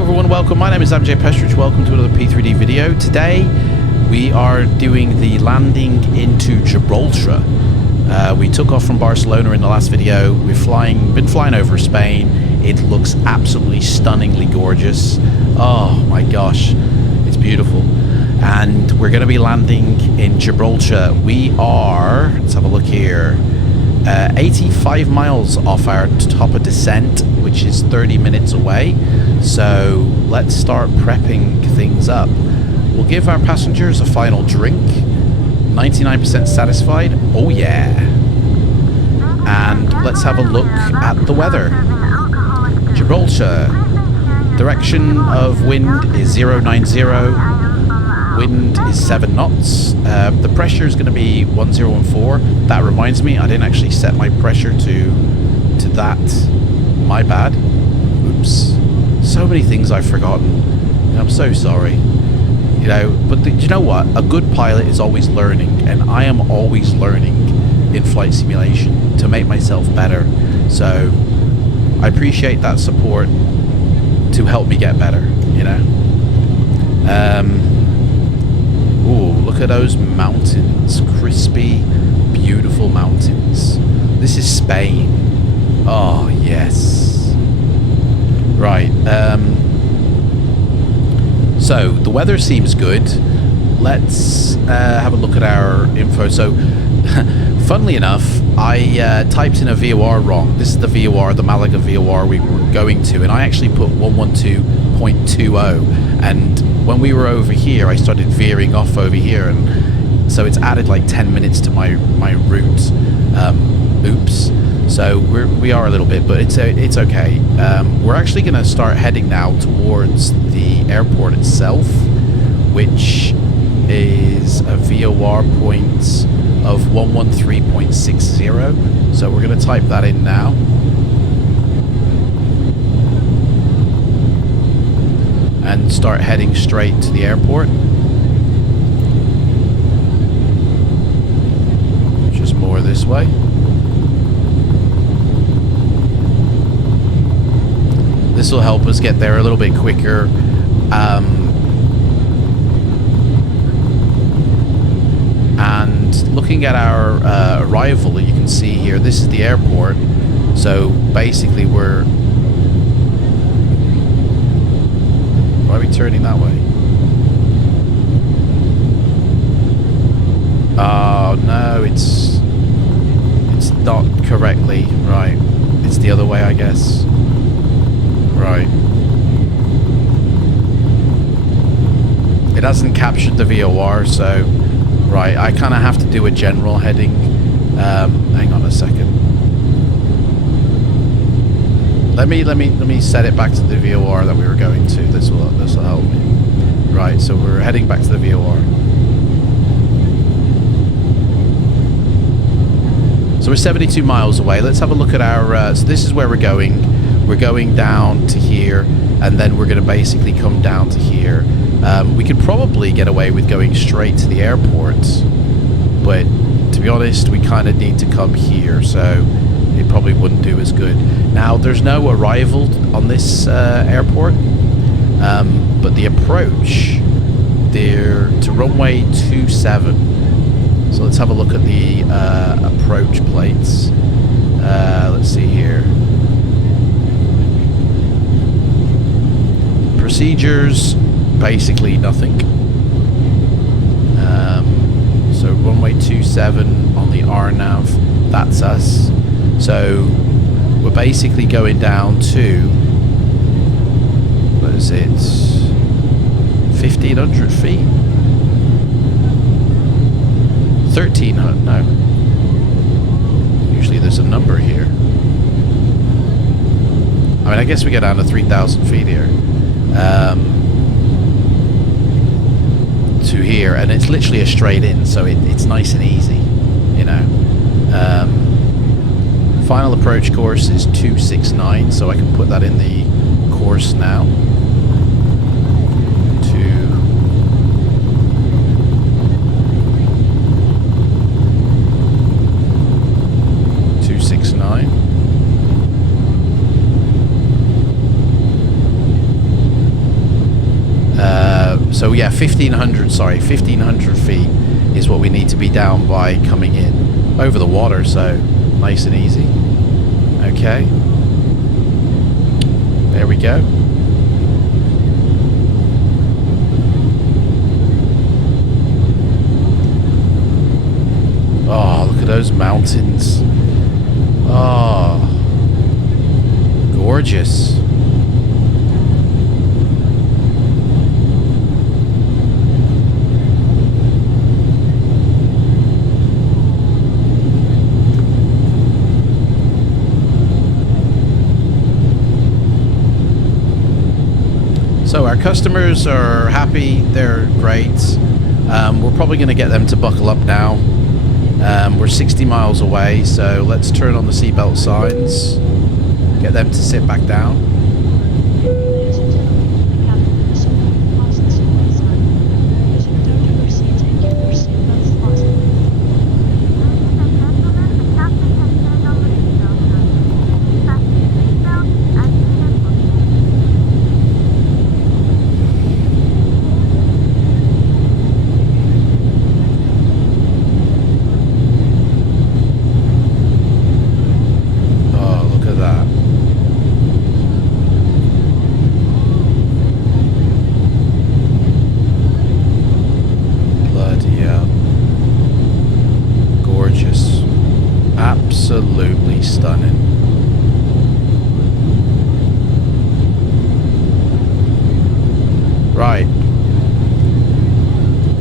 Hello everyone, welcome. My name is MJ Pestrich. Welcome to another P3D video. Today we are doing the landing into Gibraltar. We took off from Barcelona in the last video. We've been flying over Spain. It looks absolutely stunningly gorgeous. Oh my gosh, it's beautiful. And we're going to be landing in Gibraltar. We are, let's have a look here, 85 miles off our top of descent, which is 30 minutes away. So let's start prepping things up. We'll give our passengers a final drink. 99% satisfied. Oh yeah. And let's have a look at the weather. Gibraltar. Direction of wind is 090. Wind is 7 knots. The pressure is going to be 1014. That reminds me, I didn't actually set my pressure to that. My bad. Oops. So many things I've forgotten. I'm so sorry. You know, but you know what? A good pilot is always learning, and I am always learning in flight simulation to make myself better. So I appreciate that support to help me get better, you know. Ooh, look at those mountains. Crispy, beautiful mountains. This is Spain. Oh, yes. Right, so the weather seems good. Let's have a look at our info. So, funnily enough, I typed in a VOR wrong. This is the VOR, the Malaga VOR we were going to, and I actually put 112.20. And when we were over here, I started veering off over here, and so it's added like 10 minutes to my route. Oops. So we are a little bit, but it's okay. We're actually going to start heading now towards the airport itself, which is a VOR point of 113.60. So we're going to type that in now. And start heading straight to the airport. Just more this way. This will help us get there a little bit quicker. And looking at our arrival, you can see here, this is the airport. So basically we're... Why are we turning that way? Oh no, it's not correctly. Right. It's the other way, I guess. Right. It hasn't captured the VOR, so right, I kind of have to do a general heading. Hang on a second. Let me set it back to the VOR that we were going to. This will help me. Right, so we're heading back to the VOR. So we're 72 miles away. Let's have a look at our. So this is where we're going. We're going down to here, and then we're going to basically come down to here. We could probably get away with going straight to the airport, but to be honest, we kind of need to come here, so it probably wouldn't do as good. Now, there's no arrival on this airport, but the approach, they're to runway 27. So let's have a look at the approach plates. Let's see here. Procedures, basically nothing. So runway 27 on the RNAV, that's us. So we're basically going down to, what is it, 1,500 feet? 1,300, no. Usually there's a number here. I mean, I guess we go down to 3,000 feet here. To here, and it's literally a straight in, so it's nice and easy, you know. Final approach course is 269, so I can put that in the course now. 269. So yeah, 1500, sorry, 1500 feet is what we need to be down by coming in over the water, so nice and easy. Okay. There we go. Oh, look at those mountains. Oh, gorgeous. So our customers are happy, they're great. We're probably going to get them to buckle up now. We're 60 miles away, so let's turn on the seatbelt signs, get them to sit back down. Absolutely stunning. Right.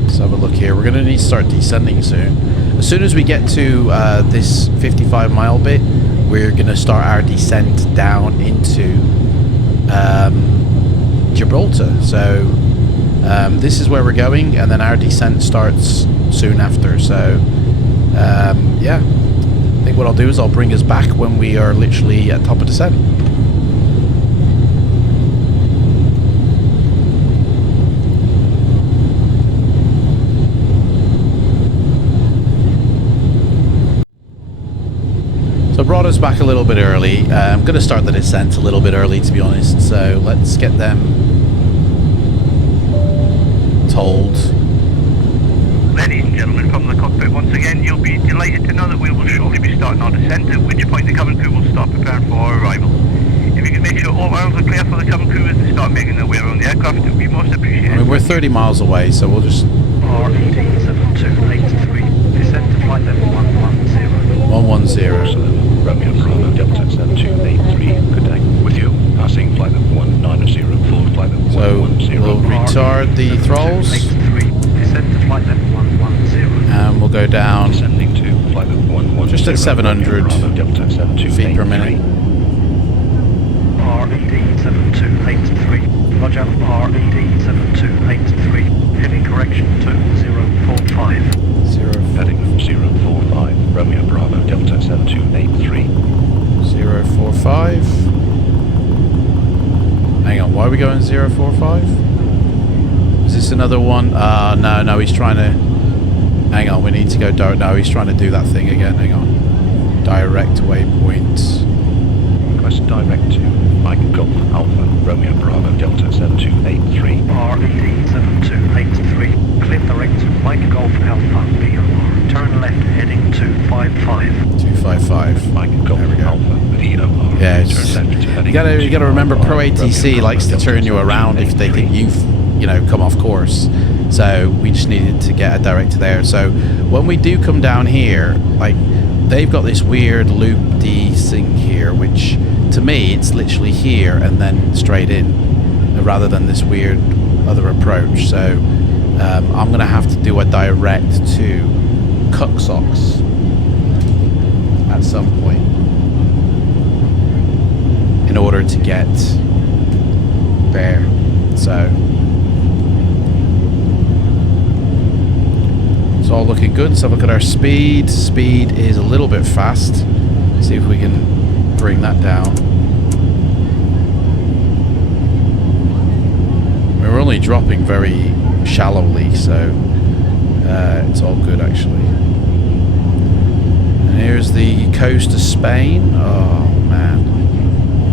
Let's have a look here. We're going to need to start descending soon. As soon as we get to this 55-mile bit, we're going to start our descent down into Gibraltar. So this is where we're going, and then our descent starts soon after. So yeah. I think what I'll do is I'll bring us back when we are literally at top of descent. So I brought us back a little bit early. I'm going to start the descent a little bit early, to be honest. So let's get them told. Ladies and gentlemen, from the cockpit once again, you'll be delighted to know that we will shortly be starting our descent, at which point the cabin crew will start preparing for our arrival. If you can make sure all aisles are clear for the cabin crew as they start making their way around the aircraft, it would be most appreciated. I mean, we're 30 miles away, so we'll just... R187283, descend to flight level 110. 110. Romeo Bravo Delta 7283, good day. With you, passing flight level 190, full flight level 110. So we'll retard the throttles. Descend to flight level 110. And we'll go down Descending to flight level 110. just at 700 feet per minute. R187283, Roger, R187283, heading correction to 045. Heading 045, Romeo Bravo Delta 7283. 045. Hang on, why are we going 045? Is this another one? No, he's trying to... Hang on, we need to go direct. No, he's trying to do that thing again. Hang on. Direct waypoints. Request direct to Mike Golf Alpha, Romeo Bravo Delta 7283. R187283, clear direct to Mike Golf Alpha, VOR. Turn left heading 255. 255. Mike Golf Alpha, VOR. Yeah, Turn left to heading you gotta remember, Pro 255, ATC Romeo likes to Bravo turn you Delta around if they think 7283. you've, come off course. So we just needed to get a direct to there. So when we do come down here, like, they've got this weird loop-de thing here, which to me it's literally here and then straight in, rather than this weird other approach. So I'm gonna have to do a direct to Cuxox at some point in order to get there. So it's all looking good. Let's have a look at our speed. Speed is a little bit fast. See if we can bring that down. We're only dropping very shallowly, so it's all good actually. And here's the coast of Spain. Oh man,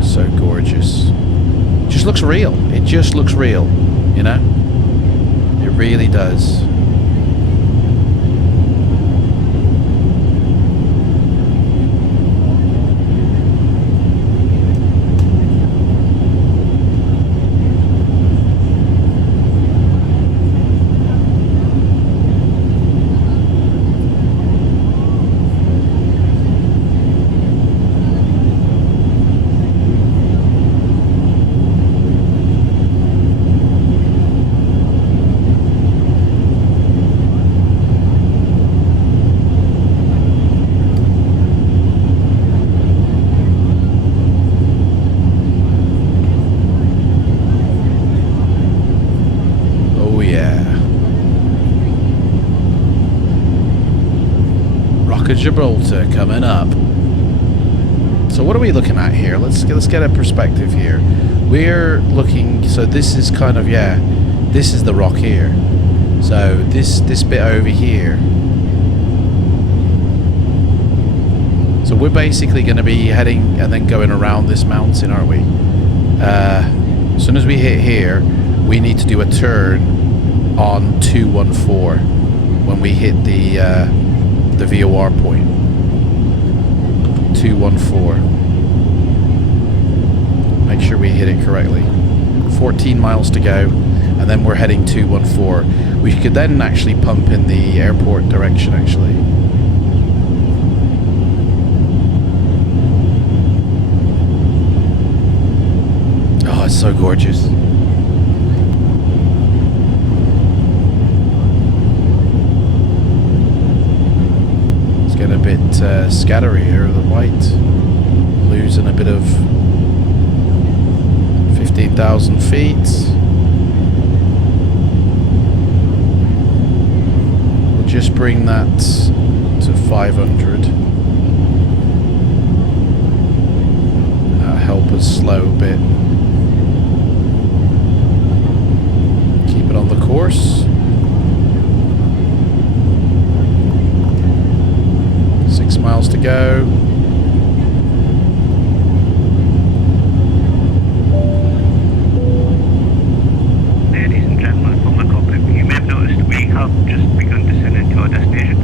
so gorgeous. It just looks real. It just looks real, you know? really does. Gibraltar coming up. So what are we looking at here? Let's get a perspective here. We're looking, so this is kind of, yeah, this is the rock here. So this bit over here. So we're basically going to be heading and then going around this mountain, aren't we? As soon as we hit here, we need to do a turn on 214 when we hit the VOR point. 214. Make sure we hit it correctly. 14 miles to go, and then we're heading 214. We could then actually pump in the airport direction, actually. Oh, it's so gorgeous. A bit scattery here, the white losing a bit of 15,000 feet. We'll just bring that to 500. That'll help us slow a bit. Keep it on the course. 6 miles to go. Ladies and gentlemen from the cockpit, you may have noticed we have just begun descending to our destination.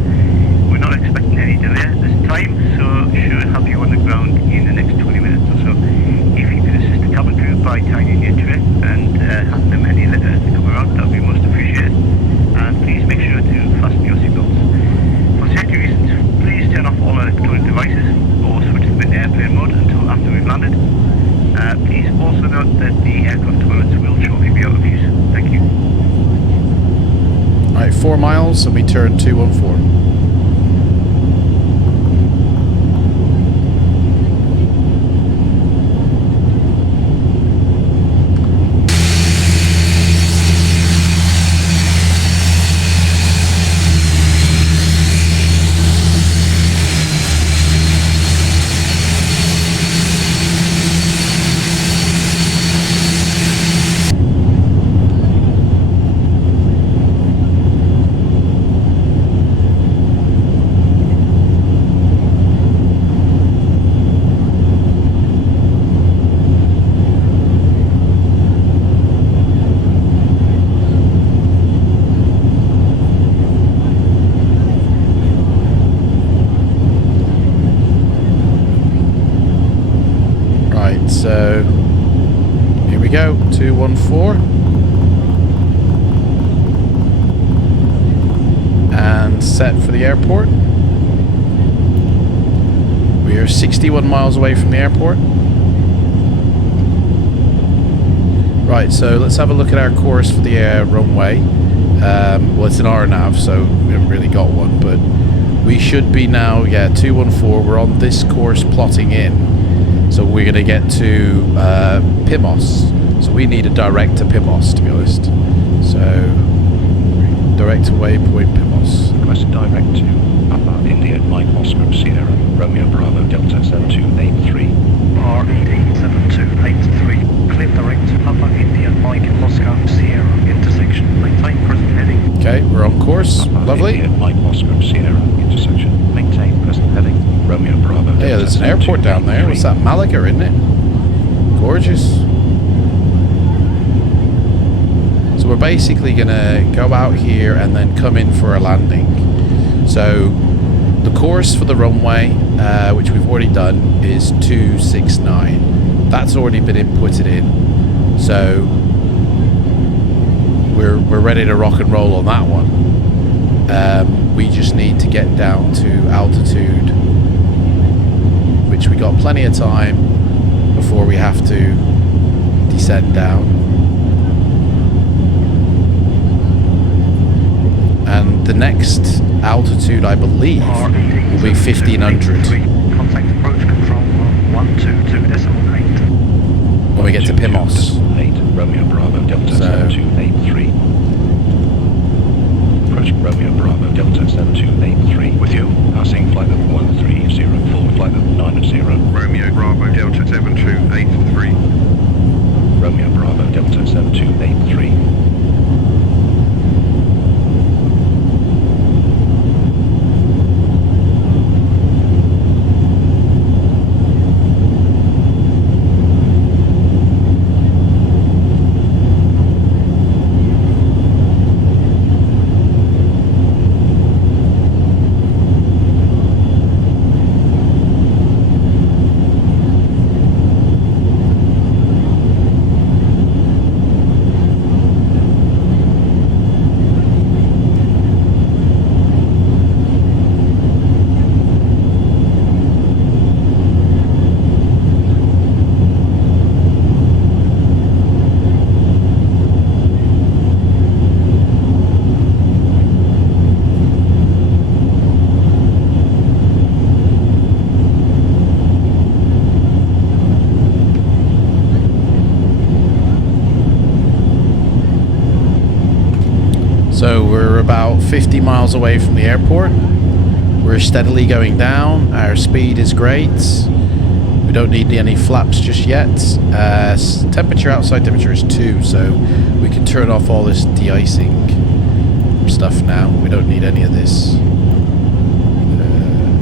We're not expecting any delay at this time, so should have you on the ground in the next 20 minutes or so. If you could assist the cabin crew by tidying your tray and hand them any litter to come around, that would be most appreciated. And please make sure to fasten your seatbelts. For safety reasons, please turn off all electronic devices or switch them into airplane mode until after we've landed. Please also note that the aircraft toilets will shortly be out of use. Thank you. Alright, 4 miles and we turn 214. So here we go, 214, and set for the airport. We are 61 miles away from the airport. Right, so let's have a look at our course for the runway. Well, it's an RNAV, so we haven't really got one, but we should be now, yeah, 214. We're on this course plotting in. So we're going to get to Pimos. So we need a direct to Pimos, to be honest. So direct to waypoint Pimos. Request direct to Papa India Mike Oscar Sierra Romeo Bravo Delta 7283. RED 7283. Clear direct to Papa India Mike Oscar Sierra intersection. Maintain present heading. Okay, we're on course. Papa Lovely. India Mike Oscar Sierra intersection. Maintain present heading. Romeo Bravo. Hey, there's an airport down there. What's that? Malaga, isn't it? Gorgeous. So we're basically gonna go out here and then come in for a landing. So the course for the runway, which we've already done, is 269. That's already been inputted in, so we're ready to rock and roll on that one. We just need to get down to altitude, which we got plenty of time before we have to descend down. And the next altitude, I believe, will be 1500 Contact approach control 122.8. when we get to Pimos. 8 Romeo Bravo Delta So- 7283. Approaching Romeo Bravo Delta 7283. With you, passing flight level 1304, flight level 90. Romeo Bravo Delta 7283. Romeo Bravo Delta 7283. So we're about 50 miles away from the airport. We're steadily going down. Our speed is great. We don't need any flaps just yet. Temperature, outside temperature is 2, so we can turn off all this de-icing stuff now. We don't need any of this.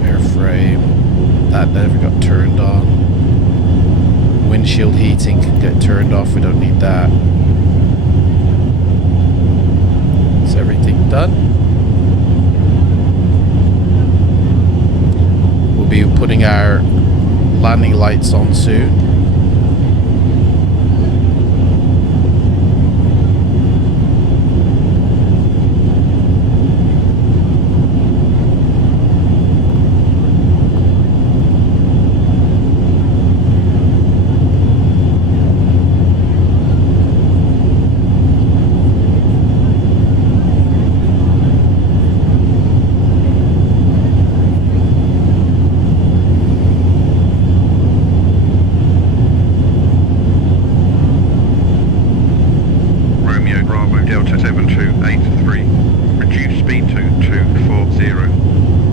Airframe, that never got turned on. Windshield heating can get turned off. We don't need that. Is everything done? We'll be putting our landing lights on soon.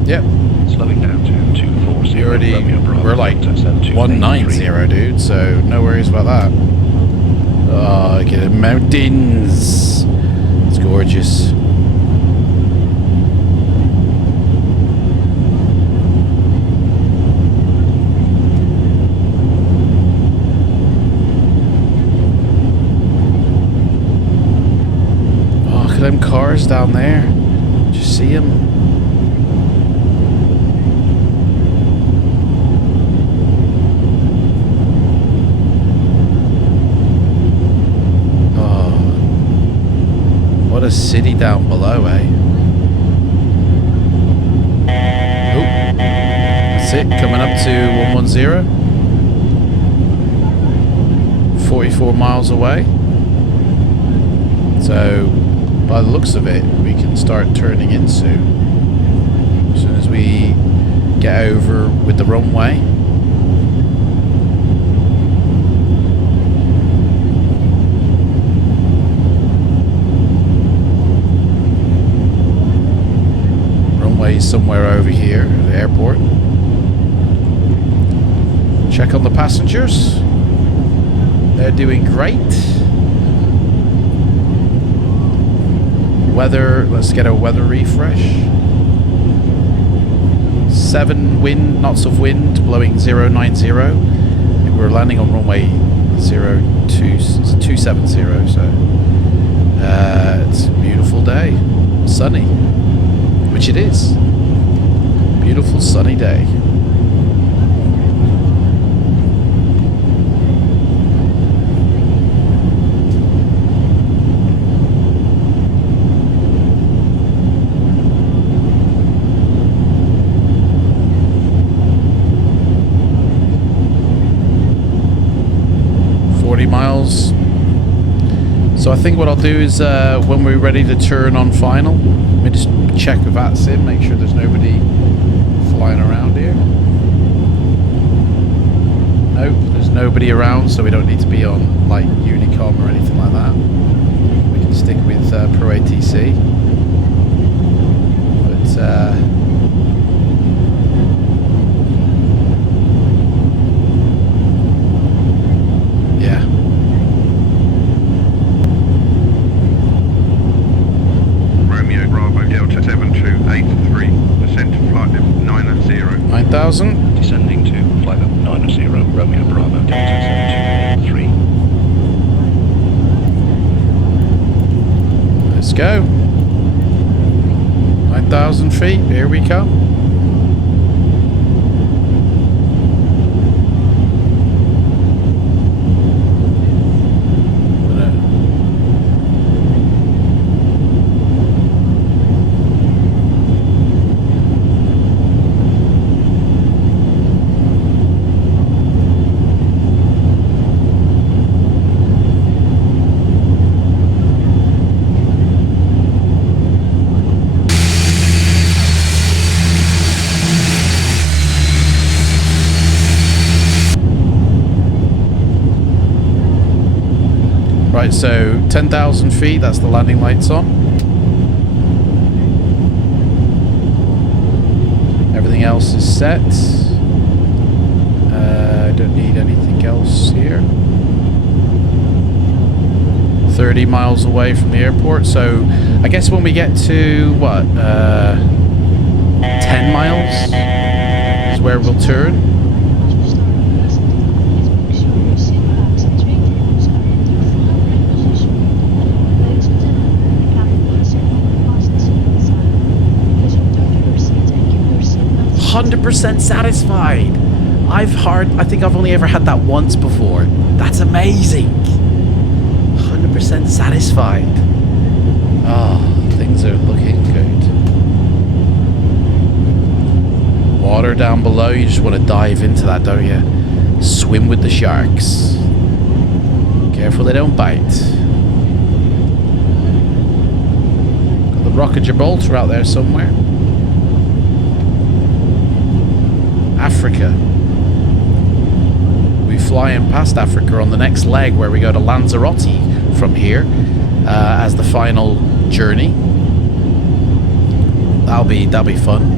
Yep. Slowing down to 240. We're like 190, dude, so no worries about that. Oh, look at the mountains. It's gorgeous. Oh, look at them cars down there. Did you see them? What a city down below, eh? Oh, that's it, coming up to 110. 44 miles away. So, by the looks of it, we can start turning in soon. As soon as we get over with the runway. Somewhere over here at the airport. Check on the passengers. They're doing great. Weather, let's get a weather refresh. 7 knots of wind blowing 090. We're landing on runway 270, so day. Sunny. Which it is. Beautiful sunny day. Miles. So I think what I'll do is when we're ready to turn on final, let me just check the VAT sim, make sure there's nobody flying around here. Nope, there's nobody around, so we don't need to be on like Unicom or anything like that. We can stick with Pro ATC. But yeah. Romeo Bravo Delta 7283, ascent to flight level 90. 9,000. Descending to flight level 90, Romeo Bravo Delta 7283. Let's go. 9,000 feet, here we come. Right, so 10,000 feet, that's the landing lights on. Everything else is set. I don't need anything else here. 30 miles away from the airport, so I guess when we get to, what, 10 miles is where we'll turn. Satisfied. I think I've only ever had that once before. That's amazing. 100% satisfied. Oh, things are looking good. Water down below, you just want to dive into that, don't you? Swim with the sharks. Careful they don't bite. Got the Rock of Gibraltar out there somewhere. Africa. We fly in past Africa on the next leg where we go to Lanzarote from here as the final journey. That'll be fun.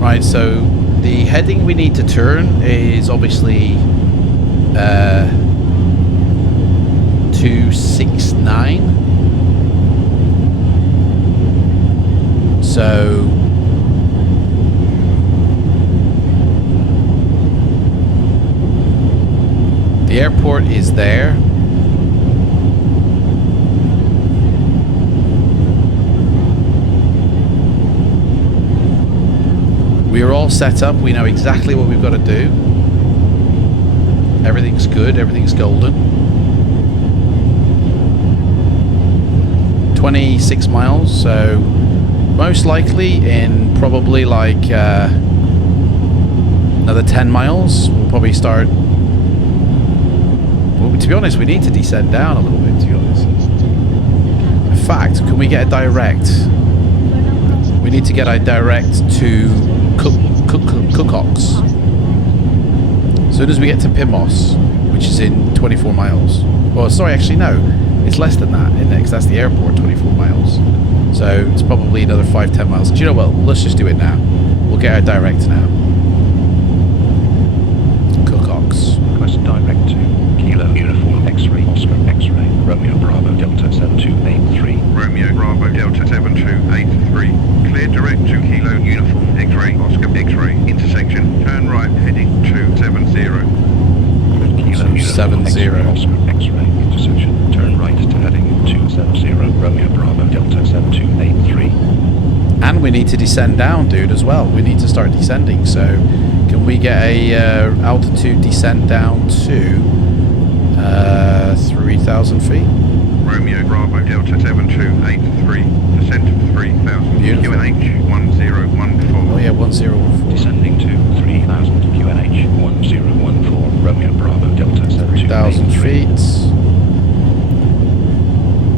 Right, so the heading we need to turn is obviously 269. So the airport is there. We are all set up. We know exactly what we've got to do. Everything's good. Everything's golden. 26 miles, so most likely in probably like another 10 miles, we'll probably start. Well, to be honest, we need to descend down a little bit, to be honest. In fact, can we get a direct? We need to get a direct to Cookocks. As soon as we get to Pimos, which is in 24 miles. Well, sorry, actually, no. It's less than that, isn't it? Because that's the airport, 24 miles. So it's probably another 5-10 miles. Do you know what? Let's just do it now. We'll get our direct now. Cookocks. Request direct to Kilo Uniform X-Ray Oscar X-Ray Romeo Bravo Delta 7283. Romeo Bravo Delta 7283, clear direct to Kilo Uniform X-Ray Oscar X-Ray intersection, turn right heading 270. Kilo Uniform 70. X-Ray Oscar X-Ray intersection. 70 Romeo Bravo Delta 7283. And we need to descend down, dude, as well. We need to start descending. So, can we get a altitude descent down to 3,000 feet? Romeo Bravo Delta 7283, descent of 3,000. Beautiful. QNH 1014. Oh yeah, 1014. Descending to 3,000 QNH 1014 Romeo Bravo Delta 3,000 7283. feet.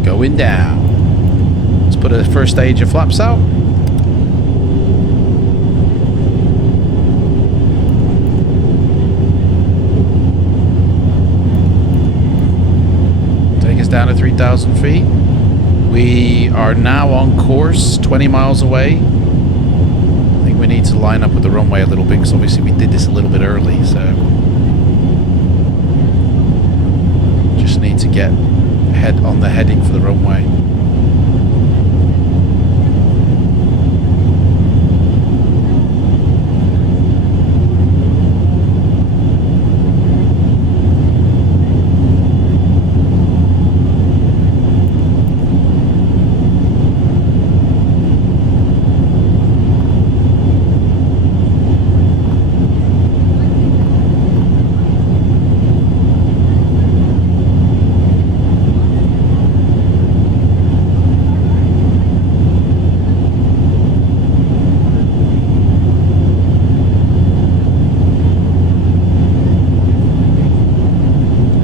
Going down. Let's put a first stage of flaps out. Take us down to 3,000 feet. We are now on course, 20 miles away. I think we need to line up with the runway a little bit because obviously we did this a little bit early, so just need to get head on the heading for the runway.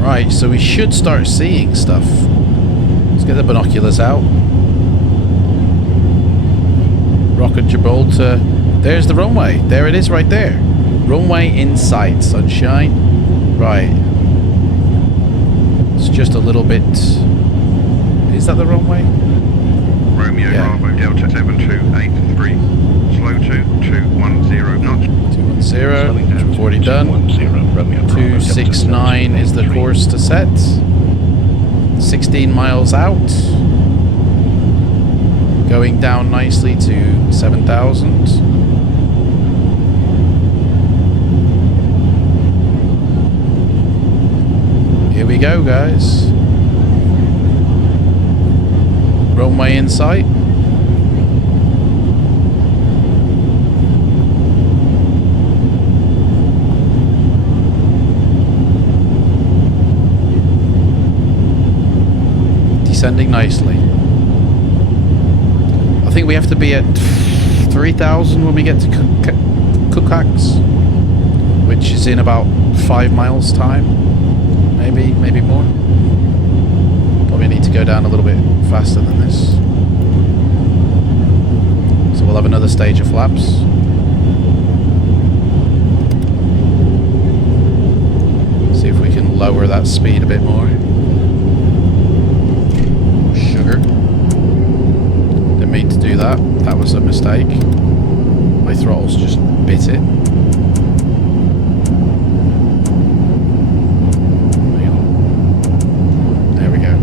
Right, so we should start seeing stuff. Let's get the binoculars out. Rocket Gibraltar. There's the runway. There it is right there. Runway in sight, sunshine. Right. It's just a little bit... Is that the runway? Romeo Yeah. Bravo Delta 7283, slow to 210 knots. 210, which we've already done. 210 Romeo Bravo Delta 269 is the 7283. course to set. 16 miles out. Going down nicely to 7,000. Here we go, guys. Runway in sight. Descending nicely. I think we have to be at 3,000 when we get to Cookax, which is in about 5 miles time. Maybe more. Probably need to go down a little bit faster than this. So we'll have another stage of flaps. See if we can lower that speed a bit more. Sugar. Didn't mean to do that. That was a mistake. My throttles just bit it. There we go.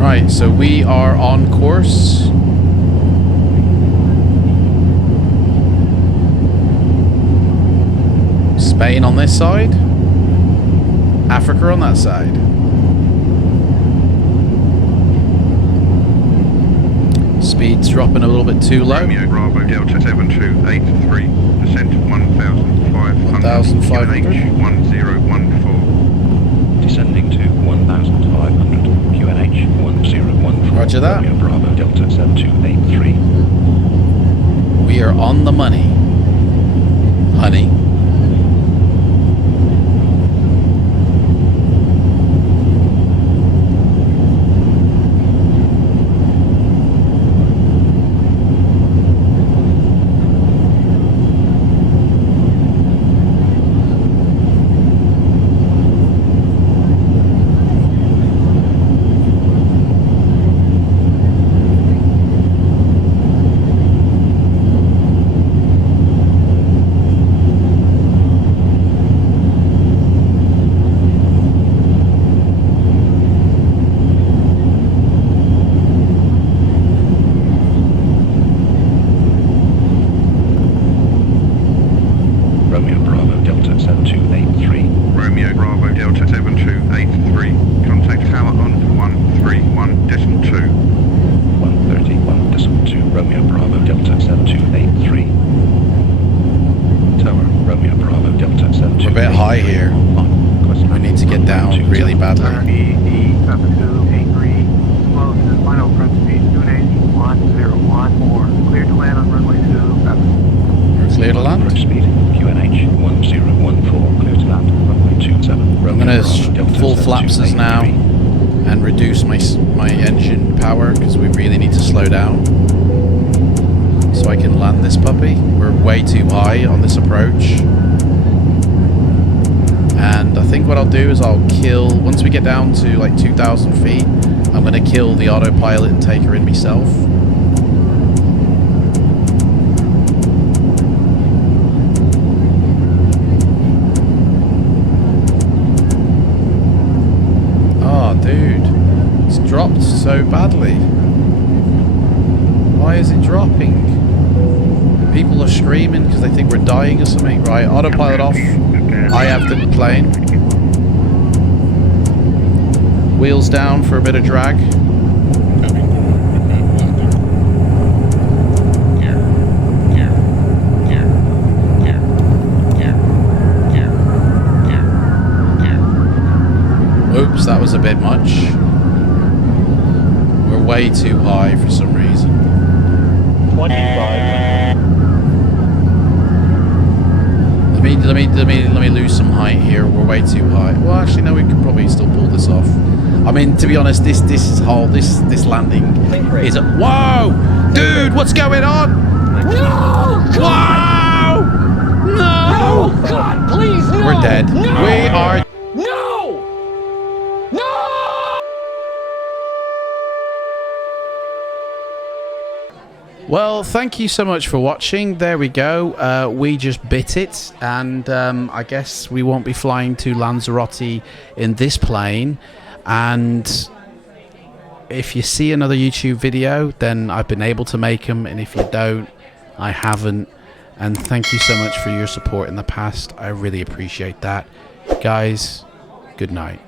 Right, so we are on course. Spain on this side, Africa on that side. Speed's dropping a little bit too low. Romeo Bravo Delta 7283, descent 1,500. 1,500. QNH 1014. Descending to 1,500 QNH 1014. Roger that. Romeo Bravo Delta 7283. We are on the money, honey. Romeo Bravo Delta 7283. Contact tower on 131.2. 131.2 Romeo Bravo Delta 7283. Tower Romeo Bravo Delta 7283. We're a bit high here. We need to get down really badly. ATR 7283. Final approach speed 281.014. Clear to land on runway 27. We're clear to land. Approach speed QNH 1014. Clear to land. Runway 27. I'm going to full flaps us now and reduce my engine power because we really need to slow down so I can land this puppy. We're way too high on this approach. And I think what I'll do is I'll kill, once we get down to like 2,000 feet, I'm going to kill the autopilot and take her in myself. Oh, dude. It's dropped so badly. Why is it dropping? People are screaming because they think we're dying or something. Right, autopilot off. I have the plane. Wheels down for a bit of drag. Oops, that was a bit much. We're way too high for some reason. 25. Let me lose some height here. We're way too high. Well, actually, no, we could probably still pull this off. I mean, to be honest, this landing is a whoa, dude, what's going on? No! Wow! No! No! God, please, no! We're dead. No! We are. No! No! Well, thank you so much for watching. There we go. We just bit it, and I guess we won't be flying to Lanzarote in this plane. And if you see another YouTube video, then I've been able to make them, and if you don't, I haven't. And thank you so much for your support in the past. I really appreciate that. Guys, good night.